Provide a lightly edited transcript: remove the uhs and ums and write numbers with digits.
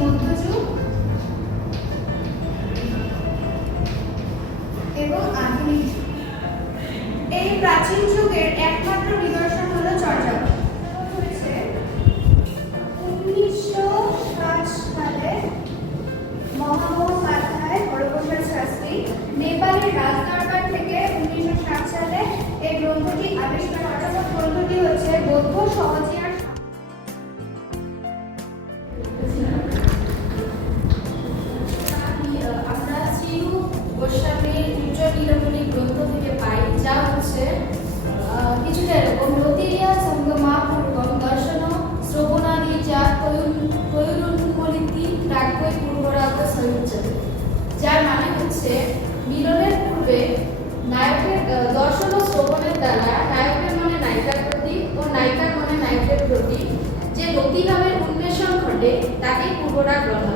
মধ্যযুগ এবং আধুনিক যুগ। এই প্রাচীন যুগের একমাত্র নিদর্শন হলো চর্যাপদ। 1960 সালে মহামোহন পাধ্যায় হরপ্রসাদ শাস্ত্রী নেপালের রাজদরবার থেকে 1960 সালে এই গ্রন্থটি আবিষ্কার করা। গ্রন্থটি হচ্ছে বৌদ্ধ সহজিয়ার। আমরা শ্রীরূপ গোস্বামীর উজ্জ্বল নীলমণি গ্রন্থ থেকে পাই, যা হচ্ছে কিছুটা এরকম: রতিরিয়া সঙ্গমা পূর্বম দর্শন শ্রবণাদি যা তৈরুন্মলিতি প্রাজ্ঞই পূর্বরাত সঞ্চতে। যার মানে হচ্ছে মিলনের পূর্বে নায়কের দর্শন ও শ্রবণের দ্বারা নায়কের মনে নায়িকার প্রতি ও নায়িকার মনে নায়কের প্রতি যে রতি নামের উন্মেষণ ঘটে তাকেই পূর্বরাগ বলা